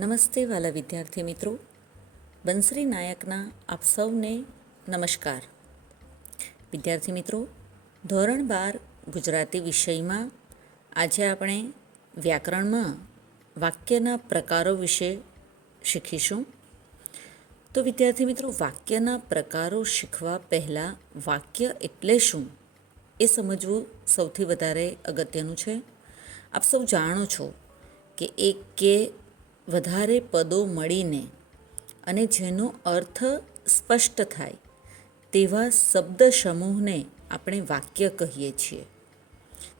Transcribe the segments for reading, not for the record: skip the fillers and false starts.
નમસ્તે વાલા વિદ્યાર્થી મિત્રો, બંસરી નાયકના આપ સૌને નમસ્કાર. વિદ્યાર્થી મિત્રો, ધોરણ 12 ગુજરાતી વિષયમાં આજે આપણે વ્યાકરણમાં વાક્યના પ્રકારો વિશે શીખીશું. તો વિદ્યાર્થી મિત્રો, વાક્યના પ્રકારો શીખવા પહેલાં વાક્ય એટલે શું એ સમજવું સૌથી વધારે અગત્યનું છે. આપ સૌ જાણો છો કે એક કે વધારે પદો મળીને અને જેનો અર્થ સ્પષ્ટ થાય તેવા શબ્દ સમૂહને આપણે વાક્ય કહીએ છીએ.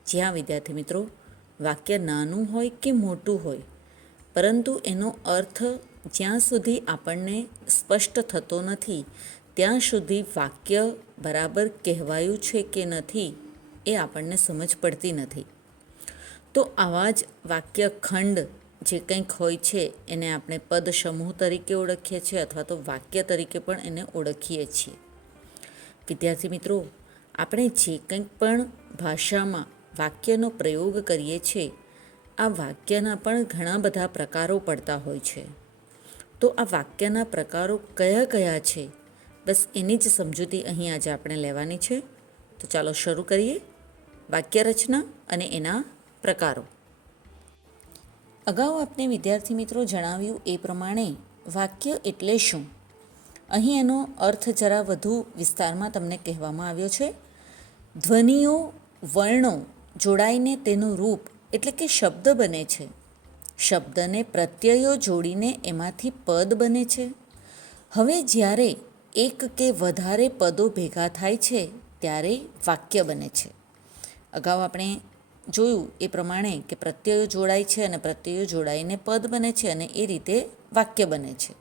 જ્યાં વિદ્યાર્થી મિત્રો, વાક્ય નાનું હોય કે મોટું હોય, પરંતુ એનો અર્થ જ્યાં સુધી આપણને સ્પષ્ટ થતો નથી ત્યાં સુધી વાક્ય બરાબર કહેવાયું છે કે નથી એ આપણને સમજ પડતી નથી. તો આવા જ વાક્ય ખંડ જે કંઈક હોય છે એને આપણે પદ સમૂહ તરીકે ઓળખીએ છીએ અથવા તો વાક્ય તરીકે પણ એને ઓળખીએ છીએ. વિદ્યાર્થી મિત્રો, આપણે જે કંઈક પણ ભાષામાં વાક્યનો પ્રયોગ કરીએ છીએ, આ વાક્યના પણ ઘણા બધા પ્રકારો પડતા હોય છે. તો આ વાક્યના પ્રકારો કયા કયા છે, બસ એની જ સમજૂતી અહીં આજે આપણે લેવાની છે. તો ચાલો શરૂ કરીએ. વાક્ય રચના અને એના પ્રકારો. અગાઉ આપણે વિદ્યાર્થી મિત્રો જણાવ્યું એ પ્રમાણે વાક્ય એટલે શું, અહીં એનો અર્થ જરા વધુ વિસ્તારમાં તમને કહેવામાં આવ્યો છે. ધ્વનિઓ, વર્ણો જોડાઈને તેનું રૂપ એટલે કે શબ્દ બને છે. શબ્દને પ્રત્યયો જોડીને એમાંથી પદ બને છે. હવે જ્યારે એક કે વધારે પદો ભેગા થાય છે ત્યારે વાક્ય બને છે. અગાઉ આપણે જોયું એ પ્રમાણે કે પ્રત્યયો જોડાય છે અને પ્રત્યયો જોડાઈને પદ બને છે અને એ રીતે વાક્ય બને છે.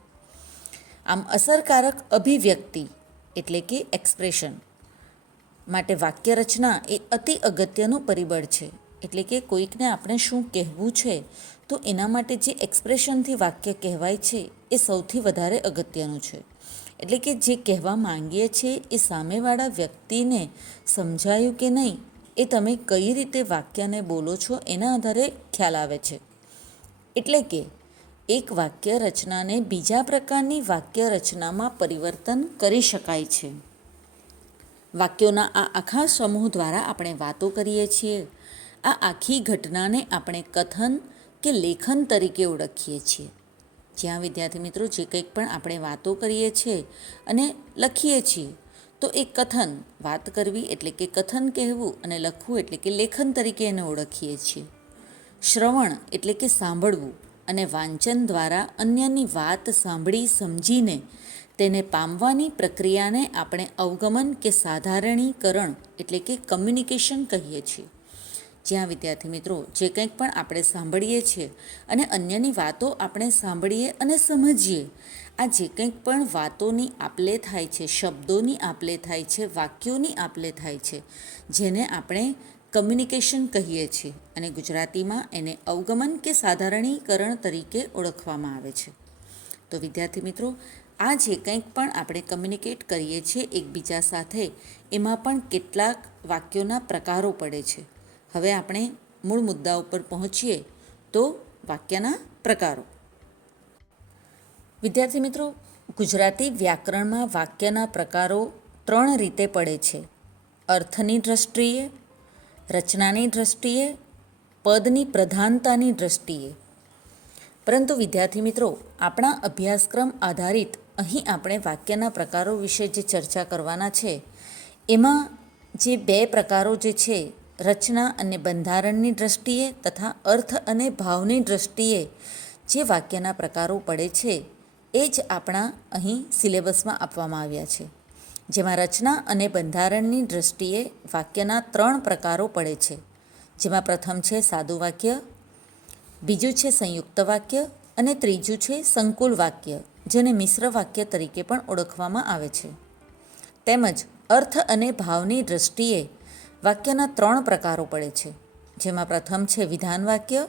આમ અસરકારક અભિવ્યક્તિ એટલે કે એક્સપ્રેશન માટે વાક્ય રચના એ અતિ અગત્યનું પરિબળ છે. એટલે કે કોઈકને આપણે શું કહેવું છે તો એના માટે જે એક્સપ્રેશનથી વાક્ય કહેવાય છે એ સૌથી વધારે અગત્યનું છે. એટલે કે જે કહેવા માંગીએ છીએ એ સામેવાળા વ્યક્તિને સમજાયું કે નહીં એ તમે કઈ રીતે વાક્યને બોલો છો એના આધારે ખ્યાલ આવે છે. એટલે કે એક વાક્ય રચનાને બીજા પ્રકારની વાક્ય રચનામાં પરિવર્તન કરી શકાય છે. વાક્યોના આ આખા સમૂહ દ્વારા આપણે વાતો કરીએ છીએ. આ આખી ઘટનાને આપણે કથન કે લેખન તરીકે ઓળખીએ છીએ. જ્યાં વિદ્યાર્થી મિત્રો, જે કંઈક પણ આપણે વાતો કરીએ છીએ અને લખીએ છીએ તો એ કથન, વાત કરવી એટલે કે કથન કહેવું અને લખવું એટલે કે લેખન તરીકે એને ઓળખીએ છીએ. શ્રવણ એટલે કે સાંભળવું અને વાંચન દ્વારા અન્યની વાત સાંભળી સમજીને તેને પામવાની પ્રક્રિયાને આપણે અવગમન કે સાધારણીકરણ એટલે કે કમ્યુનિકેશન કહીએ છીએ. જ્યાં વિદ્યાર્થી મિત્રો, જે કંઈક પણ આપણે સાંભળીએ છીએ અને અન્યની વાતો આપણે સાંભળીએ અને સમજીએ, આ જે કંઈક પણ વાતોની આપલે થાય છે, શબ્દોની આપલે થાય છે, વાક્યોની આપલે થાય છે, જેને આપણે કમ્યુનિકેશન કહીએ છીએ અને ગુજરાતીમાં એને અવગમન કે સાધારણીકરણ તરીકે ઓળખવામાં આવે છે. તો વિદ્યાર્થી મિત્રો, આ જે કંઈક પણ આપણે કમ્યુનિકેટ કરીએ છીએ એકબીજા સાથે, એમાં પણ કેટલાક વાક્યોના પ્રકારો પડે છે. હવે આપણે મૂળ મુદ્દા ઉપર પહોંચીએ તો વાક્યના પ્રકારો. વિદ્યાર્થી મિત્રો, ગુજરાતી વ્યાકરણમાં વાક્યના પ્રકારો 3 રીતે પડે છે: અર્થની દૃષ્ટિએ, રચનાની દૃષ્ટિએ, પદની પ્રધાનતાની દૃષ્ટિએ. પરંતુ વિદ્યાર્થી મિત્રો, આપણા અભ્યાસક્રમ આધારિત અહીં આપણે વાક્યના પ્રકારો વિશે જે ચર્ચા કરવાના છે, એમાં જે 2 પ્રકારો જે છે, રચના અને બંધારણની દૃષ્ટિએ તથા અર્થ અને ભાવની દૃષ્ટિએ જે વાક્યના પ્રકારો પડે છે એ જ આપણા અહીં સિલેબસમાં આપવામાં આવ્યા છે. જેમાં રચના અને બંધારણની દૃષ્ટિએ વાક્યના 3 પ્રકારો પડે છે. જેમાં પ્રથમ છે સાદું વાક્ય, બીજું છે સંયુક્ત વાક્ય અને ત્રીજું છે સંકુલ વાક્ય, જેને મિશ્ર વાક્ય તરીકે પણ ઓળખવામાં આવે છે. તેમજ અર્થ અને ભાવની દૃષ્ટિએ વાક્યના 3 પ્રકારો પડે છે. જેમાં પ્રથમ છે વિધાન વાક્ય,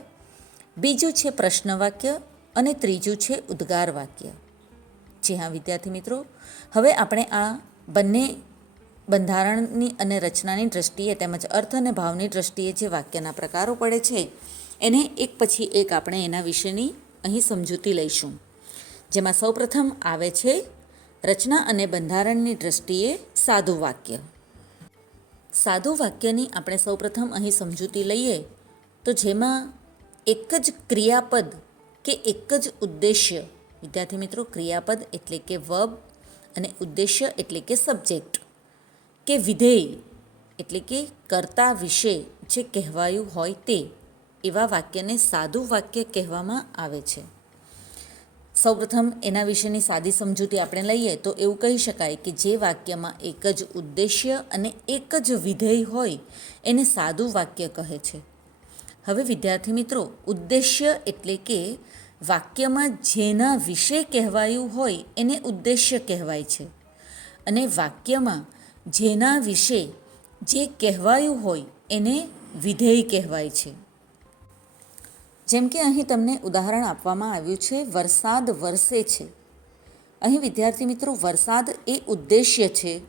બીજું છે પ્રશ્ન વાક્ય અને ત્રીજું છે ઉદ્ગાર વાક્ય. જી હા વિદ્યાર્થી મિત્રો, હવે આપણે આ બંને બંધારણની અને રચનાની દૃષ્ટિએ તેમજ અર્થ અને ભાવની દૃષ્ટિએ જે વાક્યના પ્રકારો પડે છે એને એક પછી એક આપણે એના વિશેની અહીં સમજૂતી લઈશું, જેમાં સૌપ્રથમ આવે છે રચના અને બંધારણની દૃષ્ટિએ સાદું વાક્ય. સાદું વાક્યની આપણે સૌપ્રથમ અહીં સમજૂતી લઈએ તો જેમાં એક જ ક્રિયાપદ કે એક જ ઉદ્દેશ્ય, વિદ્યાર્થી મિત્રો ક્રિયાપદ એટલે કે વર્બ અને ઉદ્દેશ્ય એટલે કે સબ્જેક્ટ, કે વિધેય એટલે કે કર્તા વિશે જે કહેવાયું હોય તે એવા વાક્યને સાદું વાક્ય કહેવામાં આવે છે. સૌપ્રથમ એના વિશેની સાદી સમજૂતી આપણે લઈએ તો એવું કહી શકાય કે જે વાક્યમાં એક જ ઉદ્દેશ્ય અને એક જ વિધેય હોય એને સાદું વાક્ય કહે છે. હવે વિદ્યાર્થી મિત્રો, ઉદ્દેશ્ય એટલે કે વાક્યમાં જેના વિશે કહેવાયું હોય એને ઉદ્દેશ્ય કહેવાય છે, અને વાક્યમાં જેના વિશે જે કહેવાયું હોય એને વિધેય કહેવાય છે. જેમ કે અહીં તમને ઉદાહરણ આપવામાં આવ્યું છે, વરસાદ વરસે છે. અહીં વિદ્યાર્થી મિત્રો, વરસાદ એ ઉદ્દેશ્ય છે,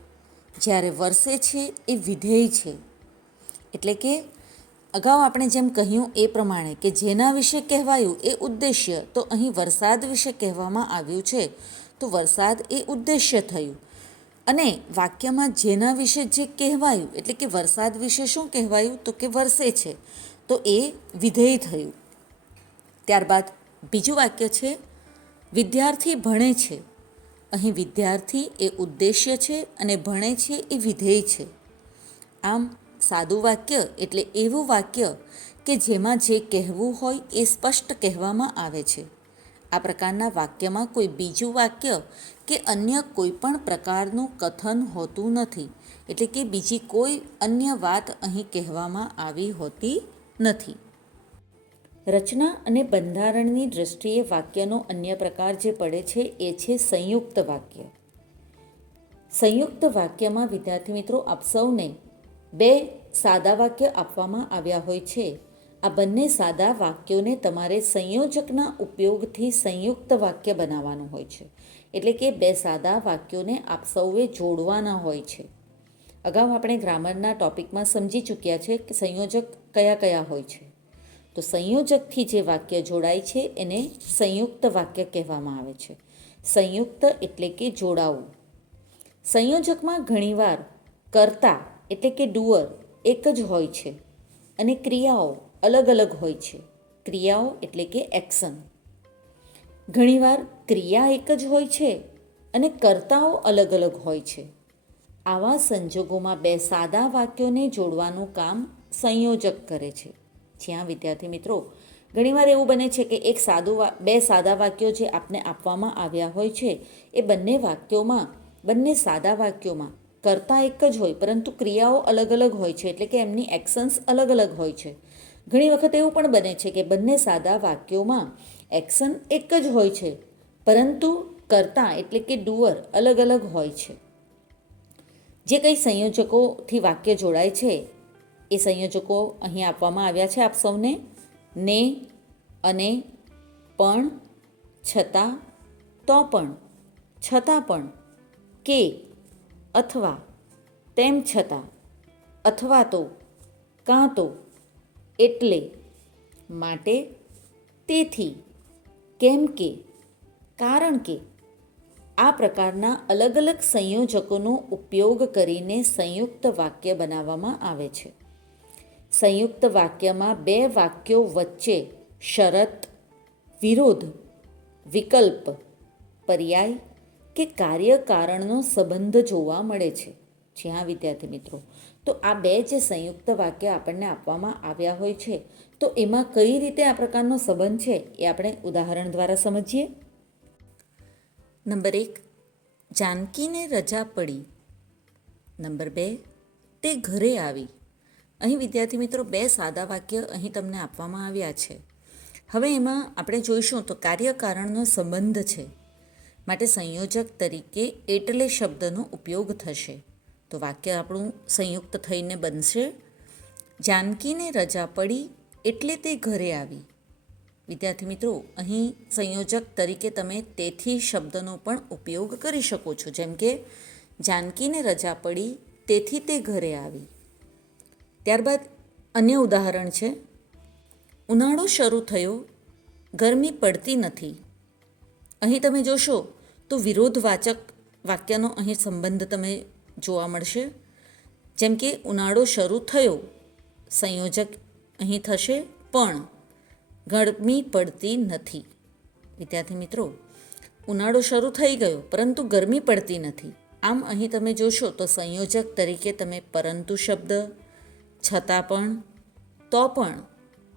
જ્યારે વરસે છે એ વિધેય છે. એટલે કે અગાઉ આપણે જેમ કહ્યું એ પ્રમાણે કે જેના વિશે કહેવાયું એ ઉદ્દેશ્ય, તો અહીં વરસાદ વિશે કહેવામાં આવ્યું છે તો વરસાદ એ ઉદ્દેશ્ય થયું. અને વાક્યમાં જેના વિશે જે કહેવાયું એટલે કે વરસાદ વિશે શું કહેવાયું તો કે વરસે છે, તો એ વિધેય થયું. ત્યારબાદ બીજું વાક્ય છે વિદ્યાર્થી ભણે છે. અહીં વિદ્યાર્થી એ ઉદ્દેશ્ય છે અને ભણે છે એ વિધેય છે. આમ સાદું વાક્ય એટલે એવું વાક્ય કે જેમાં જે કહેવું હોય એ સ્પષ્ટ કહેવામાં આવે છે. આ પ્રકારના વાક્યમાં કોઈ બીજું વાક્ય કે અન્ય કોઈ પણ પ્રકારનું કથન હોતું નથી, એટલે કે બીજી કોઈ અન્ય વાત અહીં કહેવામાં આવી હોતી નથી. રચના અને બંધારણની દૃષ્ટિએ વાક્યનો અન્ય પ્રકાર જે પડે છે એ છે સંયુક્ત વાક્ય. સંયુક્ત વાક્યમાં વિદ્યાર્થી મિત્રો, આપ સૌને બે સાદા વાક્ય આપવામાં આવ્યા હોય છે. આ બંને સાદા વાક્યોને તમારે સંયોજકના ઉપયોગથી સંયુક્ત વાક્ય બનાવવાનું હોય છે. એટલે કે બે સાદા વાક્યોને આપ સૌએ જોડવાના હોય છે. અગાઉ આપણે ગ્રામરના ટોપિકમાં સમજી ચૂક્યા છે કે સંયોજક કયા કયા હોય છે. તો સંયોજકથી જે વાક્ય જોડાય છે એને સંયુક્ત વાક્ય કહેવામાં આવે છે. સંયુક્ત એટલે કે જોડાવું. સંયોજકમાં ઘણીવાર કર્તા એટલે કે ડુઅર એક જ હોય છે અને ક્રિયાઓ અલગ અલગ હોય છે. ક્રિયાઓ એટલે કે એક્શન. ઘણીવાર ક્રિયા એક જ હોય છે અને કર્તાઓ અલગ અલગ હોય છે. આવા સંજોગોમાં બે સાદા વાક્યોને જોડવાનું કામ સંયોજક કરે છે. જ્યાં વિદ્યાર્થી મિત્રો, ઘણીવાર એવું બને છે કે બે સાદા વાક્યો જે આપને આપવામાં આવ્યા હોય છે એ બંને સાદા વાક્યોમાં કર્તા એક જ હોય પરંતુ ક્રિયાઓ અલગ અલગ હોય છે, એટલે કે એમની એક્શન્સ અલગ અલગ હોય છે. ઘણી વખત એવું પણ બને છે કે બંને સાદા વાક્યોમાં એક્શન એક જ હોય છે પરંતુ કર્તા એટલે કે ડુઅર અલગ અલગ હોય છે. જે કંઈ સંયોજકોથી વાક્ય જોડાય છે એ સંયોજકો અહીં આપવામાં આવ્યા છે આપ સૌને. ને, અને, પણ, છતાં, તો પણ, છતાં પણ, કે, અથવા, તેમ છતાં, અથવા તો, કાં તો, એટલે, માટે, તેથી, કેમ કે, કારણ કે. આ પ્રકારના અલગ અલગ સંયોજકોનો ઉપયોગ કરીને સંયુક્ત વાક્ય બનાવવામાં આવે છે. સંયુક્ત વાક્યમાં બે વાક્યો વચ્ચે શરત, વિરોધ, વિકલ્પ, પર્યાય કે કાર્ય-કારણનો સંબંધ જોવા મળે છે. જ્યાં વિદ્યાર્થી મિત્રો, તો આ બે જે સંયુક્ત વાક્ય આપણને આપવામાં આવ્યા હોય છે તો એમાં કઈ રીતે આ પ્રકારનો સંબંધ છે એ આપણે ઉદાહરણ દ્વારા સમજીએ. નંબર 1, જાનકીને રજા પડી. નંબર 2, તે ઘરે આવી. અહીં વિદ્યાર્થી મિત્રો બે સાદા વાક્ય અહીં તમને આપવામાં આવ્યા છે. હવે એમાં આપણે જોઈશું તો કાર્યકારણનો સંબંધ છે, માટે સંયોજક તરીકે એટલે શબ્દનો ઉપયોગ થશે. તો વાક્ય આપણું સંયુક્ત થઈને બનશે, જાનકીને રજા પડી એટલે તે ઘરે આવી. વિદ્યાર્થી મિત્રો, અહીં સંયોજક તરીકે તમે તેથી શબ્દનો પણ ઉપયોગ કરી શકો છો, જેમ કે જાનકીને રજા પડી તેથી તે ઘરે આવી. ત્યારબાદ અન્ય ઉદાહરણ છે, ઉનાળો શરૂ થયો ગરમી પડતી નથી. અહીં તમે જોશો તો વિરોધવાચક વાક્યનો અહીં સંબંધ તમે જોવા મળશે. જેમ કે ઉનાળો શરૂ થયો, સંયોજક અહીં થશે પણ ગરમી પડતી નથી. વિદ્યાર્થી મિત્રો, ઉનાળો શરૂ થઈ ગયો પરંતુ ગરમી પડતી નથી. આમ અહીં તમે જોશો તો સંયોજક તરીકે તમે પરંતુ શબ્દ, છતાં પણ, તો પણ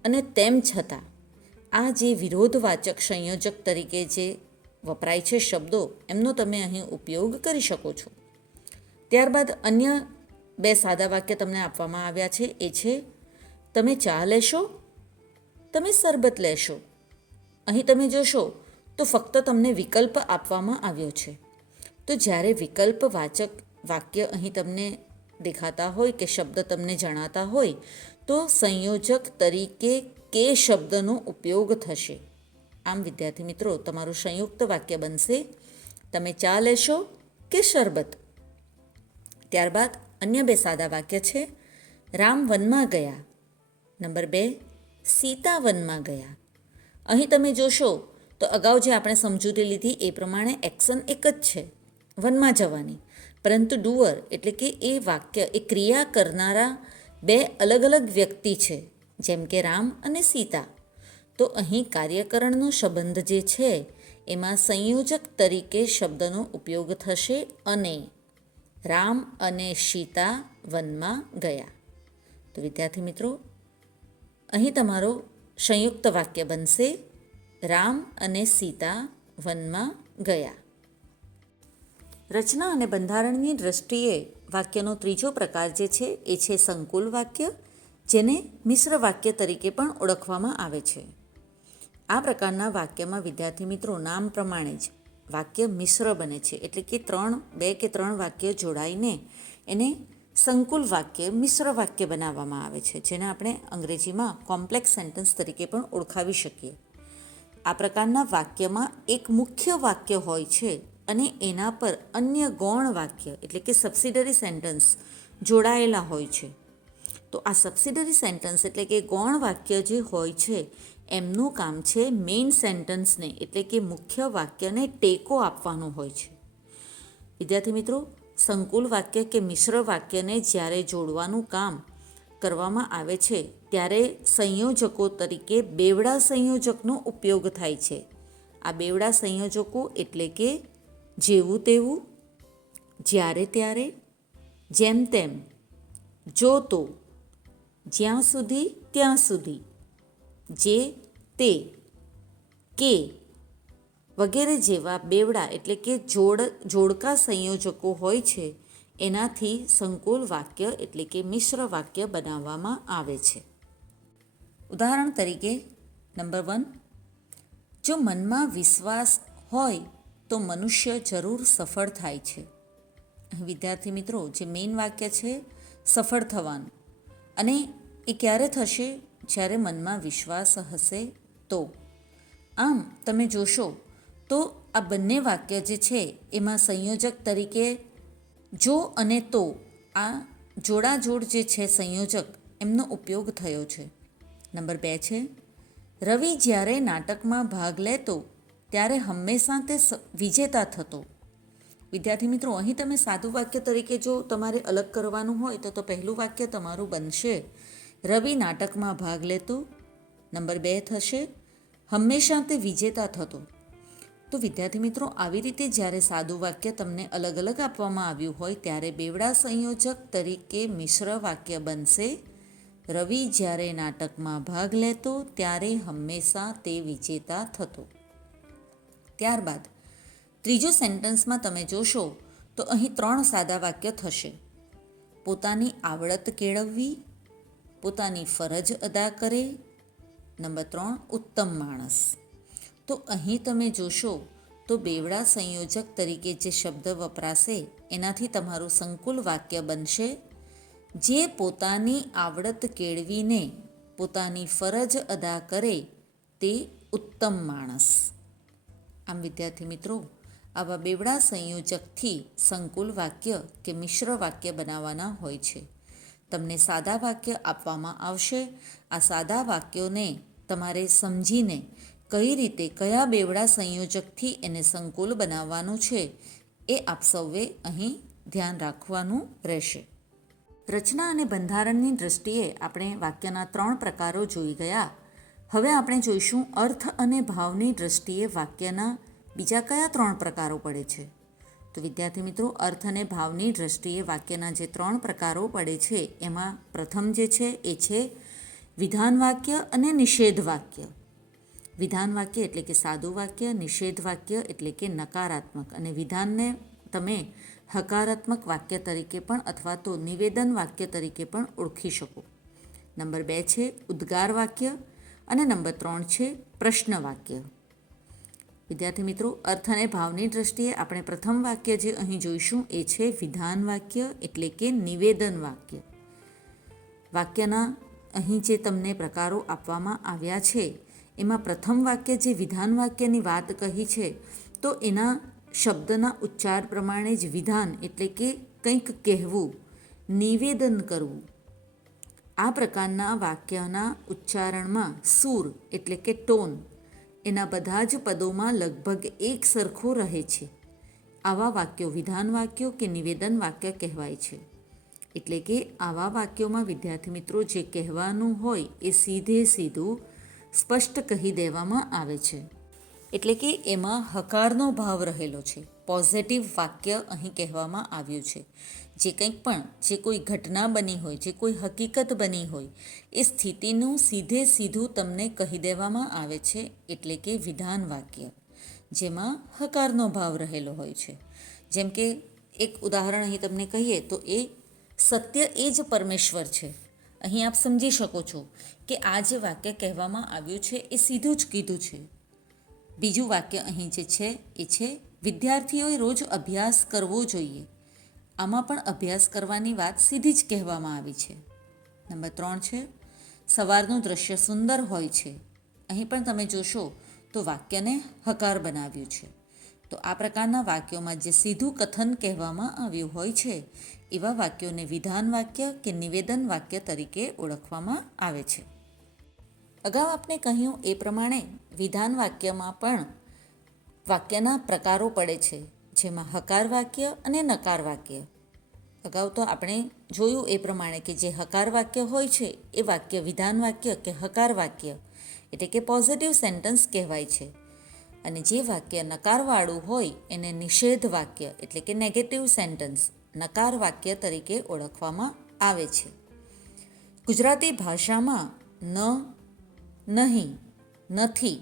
અને તેમ છતાં, આ જે વિરોધવાચક સંયોજક તરીકે જે વપરાય છે શબ્દો, એમનો તમે અહીં ઉપયોગ કરી શકો છો. ત્યારબાદ અન્ય બે સાદા વાક્ય તમને આપવામાં આવ્યા છે. એ છે તમે ચા લેશો, તમે શરબત લેશો. અહીં તમે જોશો તો ફક્ત તમને વિકલ્પ આપવામાં આવ્યો છે. તો જ્યારે વિકલ્પવાચક વાક્ય અહીં તમને દેખાતા હોય કે શબ્દ તમને જણાતા હોય તો સંયોજક તરીકે કે શબ્દનો ઉપયોગ થશે. આમ વિદ્યાર્થી મિત્રો, તમારું સંયુક્ત વાક્ય બનશે તમે ચા લેશો કે શરબત. ત્યારબાદ અન્ય બે સાદા વાક્ય છે રામ વનમાં ગયા. નંબર 2, સીતા વનમાં ગયા. અહીં તમે જોશો તો અગાઉ જે આપણે સમજૂતી લીધી એ પ્રમાણે એક્શન એક જ છે, વનમાં જવાની, પરંતુ ડુઅર એટલે કે એ વાક્ય, એ ક્રિયા કરનારા બે અલગ અલગ વ્યક્તિ છે, જેમ કે રામ અને સીતા. તો અહીં કાર્યકરણનો સંબંધ જે છે એમાં સંયોજક તરીકે શબ્દનો ઉપયોગ થશે અને રામ અને સીતા વનમાં ગયા. તો વિદ્યાર્થી મિત્રો, અહીં તમારો સંયુક્ત વાક્ય બનશે રામ અને સીતા વનમાં ગયા. રચના અને બંધારણની દૃષ્ટિએ વાક્યનો ત્રીજો પ્રકાર જે છે એ છે સંકુલ વાક્ય, જેને મિશ્ર વાક્ય તરીકે પણ ઓળખવામાં આવે છે. આ પ્રકારના વાક્યમાં વિદ્યાર્થી મિત્રો નામ પ્રમાણે જ વાક્ય મિશ્ર બને છે, એટલે કે 2 કે 3 વાક્ય જોડાઈને એને સંકુલ વાક્ય, મિશ્ર વાક્ય બનાવવામાં આવે છે, જેને આપણે અંગ્રેજીમાં કોમ્પ્લેક્સ સેન્ટેન્સ તરીકે પણ ઓળખાવી શકીએ. આ પ્રકારના વાક્યમાં એક મુખ્ય વાક્ય હોય છે અને એના પર અન્ય ગૌણ વાક્ય એટલે કે સબસિડરી સેન્ટેન્સ જોડાયેલા હોય છે. તો આ સબસિડરી સેન્ટેન્સ એટલે કે ગૌણ વાક્ય જે હોય છે એમનું કામ છે મેઇન સેન્ટેન્સને એટલે કે મુખ્ય વાક્યને ટેકો આપવાનો હોય છે. વિદ્યાર્થી મિત્રો, સંકુલ વાક્ય કે મિશ્ર વાક્યને જ્યારે જોડવાનું કામ કરવામાં આવે છે ત્યારે સંયોજકો તરીકે બેવડા સંયોજકનો ઉપયોગ થાય છે. આ બેવડા સંયોજકો એટલે કે જેવું તેવું, જ્યારે ત્યારે, જેમ તેમ, જો તો, જ્યાં સુધી ત્યાં સુધી, જે તે, કે વગેરે જેવા બેવડા એટલે કે જોડકા સંયોજકો હોય છે. એનાથી સંકુલ વાક્ય એટલે કે મિશ્ર વાક્ય બનાવવામાં આવે છે. ઉદાહરણ તરીકે નંબર 1, જો મનમાં વિશ્વાસ હોય તો મનુષ્ય જરૂર સફળ થાય છે. વિદ્યાર્થી મિત્રો, જે મેઇન વાક્ય છે સફળ થવાનું, અને એ ક્યારે થશે? જ્યારે મનમાં વિશ્વાસ હશે તો. આમ તમે જોશો તો આ બંને વાક્ય જે છે એમાં સંયોજક તરીકે જો અને તો, આ જોડાજોડ જે છે સંયોજક, એમનો ઉપયોગ થયો છે. નંબર 2 છે રવિ જ્યારે નાટકમાં ભાગ લેતો ત્યારે હંમેશા તે વિજેતા થતો. વિદ્યાર્થી મિત્રો, અહીં તમે સાદું વાક્ય તરીકે જો તમારે અલગ કરવાનું હોય તો પહેલું વાક્ય તમારું બનશે રવિ નાટકમાં ભાગ લેતો. નંબર 2 થશે હંમેશા તે વિજેતા થતો. તો વિદ્યાર્થી મિત્રો, આવી રીતે જ્યારે સાદું વાક્ય તમને અલગ અલગ આપવામાં આવ્યું હોય ત્યારે બેવડા સંયોજક તરીકે મિશ્ર વાક્ય બનશે રવિ જ્યારે નાટકમાં ભાગ લેતો ત્યારે હંમેશા તે વિજેતા થતો. ત્યારબાદ ત્રીજો સેન્ટેન્સમાં તમે જોશો તો અહીં 3 સાદા વાક્ય થશે. પોતાની આવડત કેળવવી, પોતાની ફરજ અદા કરે. નંબર 3, ઉત્તમ માણસ. તો અહીં તમે જોશો તો બેવડા સંયોજક તરીકે જે શબ્દ વપરાશે એનાથી તમારું સંકુલ વાક્ય બનશે જે પોતાની આવડત કેળવીને પોતાની ફરજ અદા કરે તે ઉત્તમ માણસ. આમ વિદ્યાર્થી મિત્રો, આવા બેવડા સંયોજકથી સંકુલ વાક્ય કે મિશ્ર વાક્ય બનાવવાના હોય છે. તમને સાદા વાક્ય આપવામાં આવશે. આ સાદા વાક્યોને તમારે સમજીને કઈ રીતે કયા બેવડા સંયોજકથી એને સંકુલ બનાવવાનું છે એ આપ સૌએ અહીં ધ્યાન રાખવાનું રહેશે. રચના અને બંધારણની દૃષ્ટિએ આપણે વાક્યના 3 પ્રકારો જોઈ ગયા. હવે આપણે જોઈશું અર્થ અને ભાવની દૃષ્ટિએ વાક્યના બીજા કયા 3 પ્રકારો પડે છે. તો વિદ્યાર્થી મિત્રો, અર્થ અને ભાવની દૃષ્ટિએ વાક્યના જે 3 પ્રકારો પડે છે એમાં પ્રથમ જે છે એ છે વિધાન વાક્ય અને નિષેધ વાક્ય. વિધાન વાક્ય એટલે કે સાદું વાક્ય, નિષેધ વાક્ય એટલે કે નકારાત્મક. અને વિધાનને તમે હકારાત્મક વાક્ય તરીકે પણ અથવા તો નિવેદન વાક્ય તરીકે પણ ઓળખી શકો. નંબર 2 છે ઉદ્ગાર વાક્ય અને નંબર 3 છે પ્રશ્ન વાક્ય. વિદ્યાર્થી મિત્રો, અર્થ અને ભાવની દૃષ્ટિએ આપણે પ્રથમ વાક્ય જે અહીં જોઈશું એ છે વિધાન વાક્ય એટલે કે નિવેદન વાક્ય. વાક્યના અહીં જે તમને પ્રકારો આપવામાં આવ્યા છે એમાં પ્રથમ વાક્ય જે વિધાન વાક્યની વાત કહી છે તો એના શબ્દના ઉચ્ચાર પ્રમાણે જ વિધાન એટલે કે કંઈક કહેવું, નિવેદન કરવું. આ પ્રકારના વાક્યના ઉચ્ચારણમાં સૂર એટલે કે ટોન એના બધા જ પદોમાં લગભગ એક સરખો રહે છે. આવા વાક્યો વિધાન વાક્યો કે નિવેદન વાક્ય કહેવાય છે. એટલે કે આવા વાક્યોમાં વિદ્યાર્થી મિત્રો જે કહેવાનું હોય એ સીધે સીધું સ્પષ્ટ કહી દેવામાં આવે છે. એટલે કે એમાં હકારનો ભાવ રહેલો છે. પોઝિટિવ વાક્ય અહીં કહેવામાં આવ્યું છે. જે કંઈક પણ જે કોઈ ઘટના બની હોય, જે કોઈ હકીકત બની હોય એ સ્થિતિનું સીધે સીધું તમને કહી દેવામાં આવે છે. એટલે કે વિધાન વાક્ય જેમાં હકારનો ભાવ રહેલો હોય છે. જેમ કે એક ઉદાહરણ અહીં તમને કહીએ તો એ સત્ય એ જ પરમેશ્વર છે. અહીં આપ સમજી શકો છો કે આ જે વાક્ય કહેવામાં આવ્યું છે એ સીધું જ કીધું છે. બીજું વાક્ય અહીં જે છે એ છે વિદ્યાર્થીઓએ રોજ અભ્યાસ કરવો જોઈએ. આમાં પણ અભ્યાસ કરવાની વાત સીધી જ કહેવામાં આવી છે. નંબર 3 છે સવારનું દૃશ્ય સુંદર હોય છે. અહીં પણ તમે જોશો તો વાક્યને હકાર બનાવ્યું છે. તો આ પ્રકારના વાક્યોમાં જે સીધું કથન કહેવામાં આવ્યું હોય છે એવા વાક્યોને વિધાન વાક્ય કે નિવેદન વાક્ય તરીકે ઓળખવામાં આવે છે. અગાઉ આપણે કહ્યું એ પ્રમાણે વિધાન વાક્યમાં પણ વાક્યના પ્રકારો પડે છે, જેમાં હકાર વાક્ય અને નકાર વાક્ય. અગાઉ તો આપણે જોયું એ પ્રમાણે કે જે હકાર વાક્ય હોય છે એ વાક્ય વિધાન વાક્ય કે હકાર વાક્ય એટલે કે પોઝિટિવ સેન્ટન્સ કહેવાય છે. અને જે વાક્ય નકારવાળું હોય એને નિષેધ વાક્ય એટલે કે નેગેટિવ સેન્ટન્સ, નકાર વાક્ય તરીકે ઓળખવામાં આવે છે. ગુજરાતી ભાષામાં ન, નહીં, નથી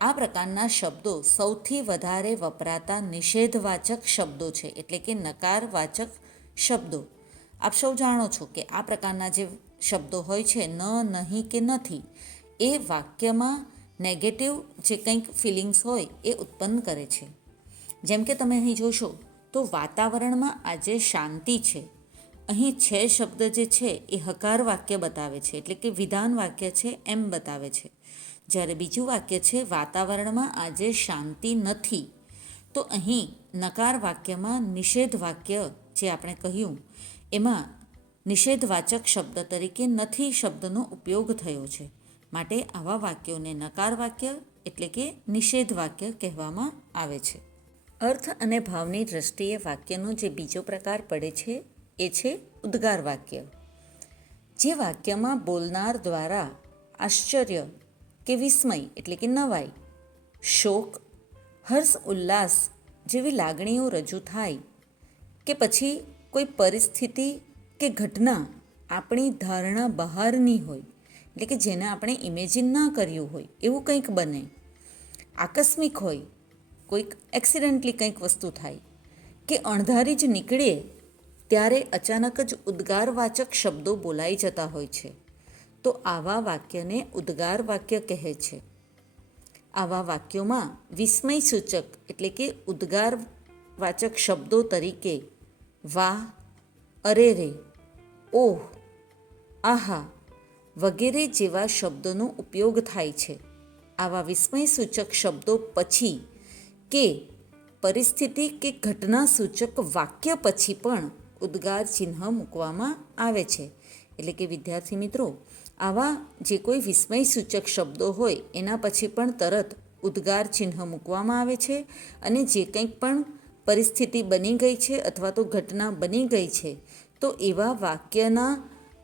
આ પ્રકારના શબ્દો સૌથી વધારે વપરાતા નિષેધવાચક શબ્દો છે. એટલે કે નકારવાચક શબ્દો. આપ સૌ જાણો છો કે આ પ્રકારના જે શબ્દો હોય છે ન, નહીં કે નથી એ વાક્યમાં નેગેટિવ જે કંઈક ફિલિંગ્સ હોય એ ઉત્પન્ન કરે છે. જેમ કે તમે અહીં જોશો તો વાતાવરણમાં આજે શાંતિ છે. અહીં છે શબ્દ જે છે એ હકાર વાક્ય બતાવે છે એટલે કે વિધાન વાક્ય છે એમ બતાવે છે. જ્યારે બીજું વાક્ય છે વાતાવરણમાં આજે શાંતિ નથી તો અહીં નકાર વાક્યમાં નિષેધ વાક્ય જે આપણે કહ્યું એમાં નિષેધવાચક શબ્દ તરીકે નથી શબ્દનો ઉપયોગ થયો છે. માટે આવા વાક્યોને નકાર વાક્ય એટલે કે નિષેધ વાક્ય કહેવામાં આવે છે. અર્થ અને ભાવની દૃષ્ટિએ વાક્યનો જે બીજો પ્રકાર પડે છે એ છે ઉદ્ગાર વાક્ય. જે વાક્યમાં બોલનાર દ્વારા આશ્ચર્ય કે વિસ્મય એટલે કે નવાઈ, શોક, હર્ષ, ઉલ્લાસ જેવી લાગણીઓ રજૂ થાય કે પછી કોઈ પરિસ્થિતિ કે ઘટના આપણી ધારણા બહારની હોય એટલે કે જેને આપણે ઇમેજિન ના કર્યું હોય એવું કંઈક બને, આકસ્મિક હોય, કોઈક એક્સિડન્ટલી કંઈક વસ્તુ થાય કે અણધારી જ નીકળે ત્યારે અચાનક જ ઉદ્ગારવાચક શબ્દો બોલાઈ જતા હોય છે તો આવા વાક્યને ઉદ્ગાર વાક્ય કહે છે. આવા વાક્યોમાં વિસ્મય સૂચક એટલે કે ઉદ્ગારવાચક શબ્દો તરીકે વાહ, અરે રે, ઓહ, આહા વગેરે જેવા શબ્દોનો ઉપયોગ થાય છે. આવા વિસ્મય સૂચક શબ્દો પછી કે પરિસ્થિતિ કે ઘટના સૂચક વાક્ય પછી પણ ઉદ્ગાર ચિહ્ન મૂકવામાં આવે છે. એટલે કે વિદ્યાર્થી મિત્રો, આવા જે કોઈ વિસ્મયસૂચક શબ્દો હોય એના પછી પણ તરત ઉદ્ગાર ચિહ્ન મૂકવામાં આવે છે અને જે કંઈક પણ પરિસ્થિતિ બની ગઈ છે અથવા તો ઘટના બની ગઈ છે તો એવા વાક્યના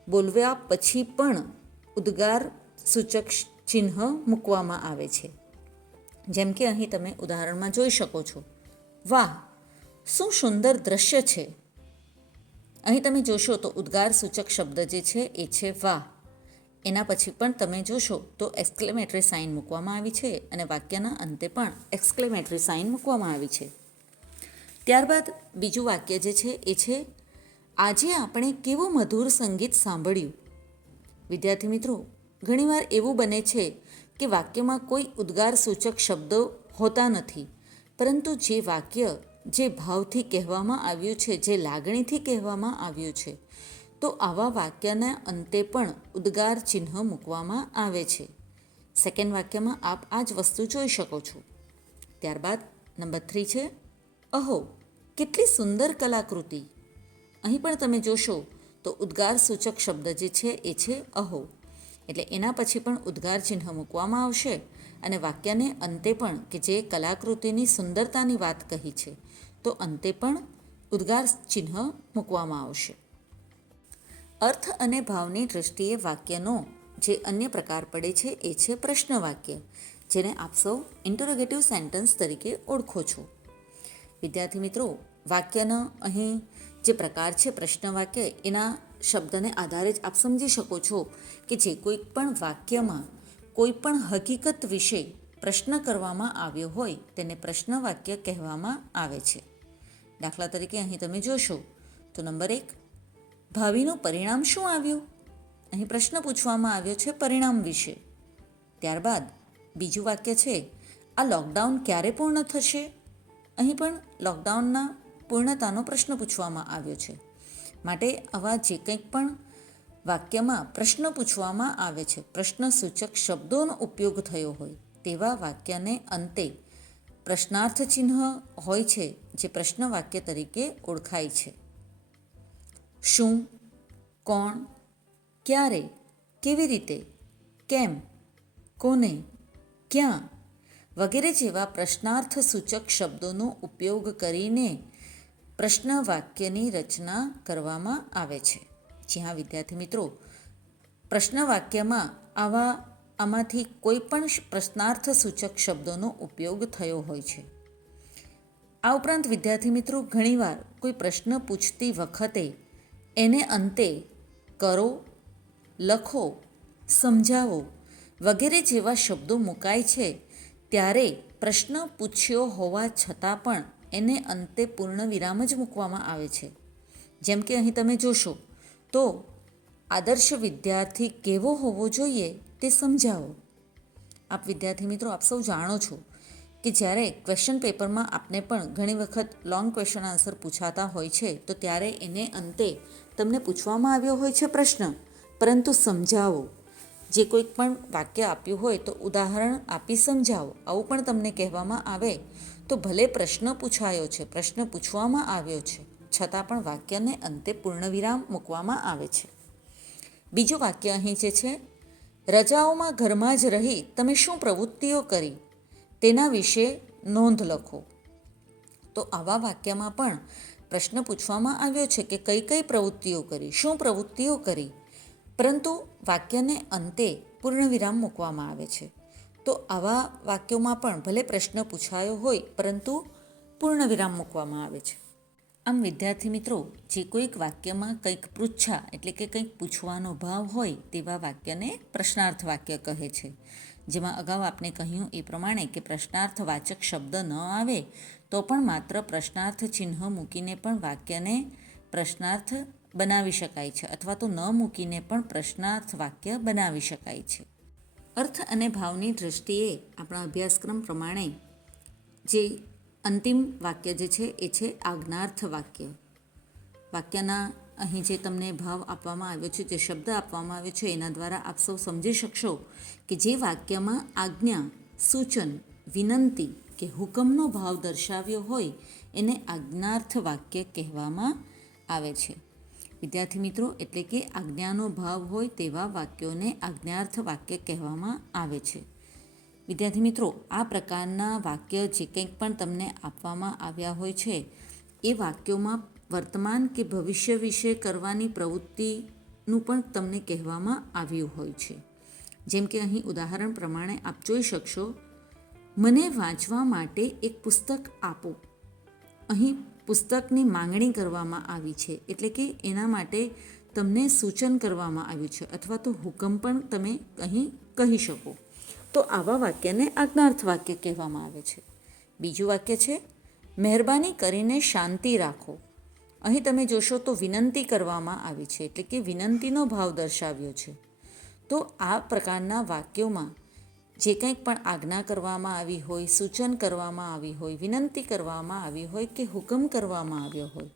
બોલવ્યા પછી પણ ઉદ્ગાર સૂચક ચિહ્ન મૂકવામાં આવે છે. જેમ કે અહીં તમે ઉદાહરણમાં જોઈ શકો છો, વાહ શું સુંદર દ્રશ્ય છે. અહીં તમે જોશો તો ઉદ્ગાર સૂચક શબ્દ જે છે એ છે વાહ. એના પછી પણ તમે જોશો તો એક્સક્લેમેટરી સાઇન મૂકવામાં આવી છે અને વાક્યના અંતે પણ એક્સક્લેમેટરી સાઇન મૂકવામાં આવી છે. ત્યારબાદ બીજું વાક્ય જે છે એ છે, આજે આપણે કેવું મધુર સંગીત સાંભળ્યું. વિદ્યાર્થી મિત્રો, ઘણીવાર એવું બને છે કે વાક્યમાં કોઈ ઉદ્ગાર સૂચક શબ્દો હોતા નથી, પરંતુ જે વાક્ય જે ભાવથી કહેવામાં આવ્યું છે, જે લાગણીથી કહેવામાં આવ્યું છે, તો આવા વાક્યના અંતે પણ ઉદ્ગાર ચિહ્ન મૂકવામાં આવે છે. સેકન્ડ વાક્યમાં આપ આ જ વસ્તુ જોઈ શકો છો. ત્યારબાદ નંબર 3 છે, અહો કેટલી સુંદર કલાકૃતિ. અહીં પણ તમે જોશો તો ઉદ્ગાર સૂચક શબ્દ જે છે એ છે અહો, એટલે એના પછી પણ ઉદ્ગાર ચિહ્ન મૂકવામાં આવશે અને વાક્યને અંતે પણ કે જે કલાકૃતિની સુંદરતાની વાત કહી છે તો અંતે પણ ઉદ્ગાર ચિહ્ન મૂકવામાં આવશે. અર્થ અને ભાવની દૃષ્ટિએ વાક્યનો જે અન્ય પ્રકાર પડે છે એ છે પ્રશ્ન વાક્ય, જેને આપ સૌ ઇન્ટરોગેટિવ સેન્ટન્સ તરીકે ઓળખો છો. વિદ્યાર્થી મિત્રો, વાક્યનો અહીં જે પ્રકાર છે પ્રશ્ન વાક્ય, એના શબ્દને આધારે જ આપ સમજી શકો છો કે જે કોઈ પણ વાક્યમાં કોઈ પણ હકીકત વિશે પ્રશ્ન કરવામાં આવ્યો હોય તેને પ્રશ્ન વાક્ય કહેવામાં આવે છે. દાખલા તરીકે અહીં તમે જોશો તો નંબર 1, ભાવિનું પરિણામ શું આવ્યું. અહીં પ્રશ્ન પૂછવામાં આવ્યો છે પરિણામ વિશે. ત્યારબાદ બીજું વાક્ય છે, આ લોકડાઉન ક્યારે પૂર્ણ થશે. અહીં પણ લોકડાઉનના પૂર્ણતાનો પ્રશ્ન પૂછવામાં આવ્યો છે. માટે આવા જે કંઈક પણ વાક્યમાં પ્રશ્ન પૂછવામાં આવે છે, પ્રશ્ન સૂચક શબ્દોનો ઉપયોગ થયો હોય તેવા વાક્યને અંતે પ્રશ્નાર્થ ચિહ્ન હોય છે, જે પ્રશ્ન વાક્ય તરીકે ઓળખાય છે. શું, કોણ, ક્યારે, કેવી રીતે, કેમ, કોને, ક્યાં વગેરે જેવા પ્રશ્નાર્થ સૂચક શબ્દોનો ઉપયોગ કરીને પ્રશ્ન વાક્યની રચના કરવામાં આવે છે. જ્યાં વિદ્યાર્થી મિત્રો, પ્રશ્ન વાક્યમાં આમાંથી કોઈ પણ પ્રશ્નાર્થ સૂચક શબ્દોનો ઉપયોગ થયો હોય છે. આ ઉપરાંત વિદ્યાર્થી મિત્રો, ઘણીવાર કોઈ પ્રશ્ન પૂછતી વખતે એને અંતે કરો, લખો, સમજાવો વગેરે જેવા શબ્દો મુકાય છે, ત્યારે પ્રશ્ન પૂછ્યો હોવા છતાં પણ એને અંતે પૂર્ણ વિરામ જ મૂકવામાં આવે છે. જેમ કે અહીં તમે જોશો તો આદર્શ વિદ્યાર્થી કેવો હોવો જોઈએ તે સમજાવો. આપ વિદ્યાર્થી મિત્રો, આપ સૌ જાણો છો કે જ્યારે ક્વેશ્ચન પેપરમાં આપને પણ ઘણી વખત લોંગ ક્વેશ્ચન આન્સર પૂછાતા હોય છે, તો ત્યારે એને અંતે તમને પૂછવામાં આવ્યો હોય છે પ્રશ્ન, પરંતુ સમજાવો. જે કોઈક પણ વાક્ય આપ્યું હોય તો ઉદાહરણ આપી સમજાવો, આવું પણ તમને કહેવામાં આવે તો ભલે પ્રશ્ન પૂછાયો છે, પ્રશ્ન પૂછવામાં આવ્યો છે, છતાં પણ વાક્યને અંતે પૂર્ણવિરામ મૂકવામાં આવે છે. બીજું વાક્ય અહીં જે છે, રજાઓમાં ઘરમાં જ રહી તમે શું પ્રવૃત્તિઓ કરી તેના વિશે નોંધ લખો. તો આવા વાક્યમાં પણ પ્રશ્ન પૂછવામાં આવ્યો છે કે કઈ કઈ પ્રવૃત્તિઓ કરી, શું પ્રવૃત્તિઓ કરી, પરંતુ વાક્યને અંતે પૂર્ણવિરામ મૂકવામાં આવે છે. તો આવા વાક્યોમાં પણ ભલે પ્રશ્ન પૂછાયો હોય પરંતુ પૂર્ણવિરામ મૂકવામાં આવે છે. આમ વિદ્યાર્થી મિત્રો, જે કોઈક વાક્યમાં કંઈક પૃચ્છા એટલે કે કંઈક પૂછવાનો ભાવ હોય તેવા વાક્યને પ્રશ્નાર્થ વાક્ય કહે છે. જેમાં અગાઉ આપણે કહ્યું એ પ્રમાણે કે પ્રશ્નાર્થ વાચક શબ્દ ન આવે તો પણ માત્ર પ્રશ્નાર્થ ચિહ્ન મૂકીને પણ વાક્યને પ્રશ્નાર્થ બનાવી શકાય છે, અથવા તો ન મૂકીને પણ પ્રશ્નાર્થ વાક્ય બનાવી શકાય છે. અર્થ અને ભાવની દૃષ્ટિએ આપણા અભ્યાસક્રમ પ્રમાણે જે અંતિમ વાક્ય જે છે એ છે આજ્ઞાર્થ વાક્ય. વાક્યના અહીં જે તમને ભાવ આપવામાં આવ્યો છે, જે શબ્દ આપવામાં આવ્યો છે, એના દ્વારા આપ સૌ સમજી શકશો કે જે વાક્યમાં આજ્ઞા, સૂચન, વિનંતી કે હુકમનો ભાવ દર્શાવ્યો હોય એને આજ્ઞાર્થ વાક્ય કહેવામાં આવે છે. વિદ્યાર્થી મિત્રો, એટલે કે આજ્ઞાનો ભાવ હોય તેવા વાક્યોને આજ્ઞાર્થ વાક્ય કહેવામાં આવે છે. વિદ્યાર્થી મિત્રો, આ પ્રકારના વાક્ય જે કંઈક પણ તમને આપવામાં આવ્યા હોય છે એ વાક્યોમાં વર્તમાન કે ભવિષ્ય વિશે કરવાની પ્રવૃત્તિનું પણ તમને કહેવામાં આવ્યું હોય છે. જેમ કે અહીં ઉદાહરણ પ્રમાણે આપ જોઈ શકશો, મને વાંચવા માટે એક પુસ્તક આપો. અહીં પુસ્તકની માંગણી કરવામાં આવી છે, એટલે કે એના માટે તમને સૂચન કરવામાં આવ્યું છે અથવા તો હુકમ પણ તમે અહીં કહી શકો. તો આવા વાક્યને આજ્ઞાર્થ વાક્ય કહેવામાં આવે છે. બીજું વાક્ય છે, મહેરબાની કરીને શાંતિ રાખો. અહીં તમે જોશો તો વિનંતી કરવામાં આવી છે, એટલે કે વિનંતીનો ભાવ દર્શાવ્યો છે. તો આ પ્રકારના વાક્યોમાં જે કંઈક પણ આજ્ઞા કરવામાં આવી હોય, સૂચન કરવામાં આવી હોય, વિનંતી કરવામાં આવી હોય કે હુકમ કરવામાં આવ્યો હોય,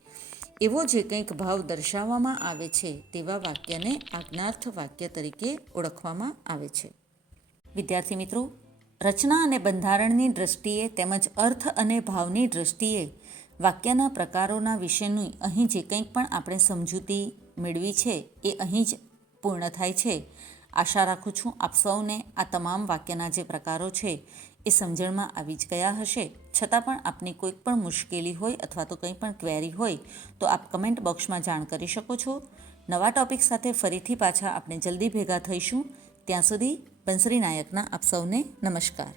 એવો જે કંઈક ભાવ દર્શાવવામાં આવે છે તેવા વાક્યને આજ્ઞાર્થ વાક્ય તરીકે ઓળખવામાં આવે છે. વિદ્યાર્થી મિત્રો, રચના અને બંધારણની દૃષ્ટિએ તેમજ અર્થ અને ભાવની દૃષ્ટિએ વાક્યના પ્રકારોના વિશેની અહીં જે કંઈક પણ આપણે સમજૂતી મેળવી છે એ અહીં જ પૂર્ણ થાય છે. આશા રાખું છું આપ સૌને આ તમામ વાક્યના જે પ્રકારો છે એ સમજણમાં આવી જ ગયા હશે. છતાં પણ આપની કોઈક પણ મુશ્કેલી હોય અથવા તો કંઈ પણ ક્વેરી હોય તો આપ કમેન્ટ બોક્સમાં જાણ કરી શકો છો. નવા ટૉપિક સાથે ફરીથી પાછા આપણે જલ્દી ભેગા થઈશું. ત્યાં સુધી બંસરી નાયકના આપ સૌને નમસ્કાર.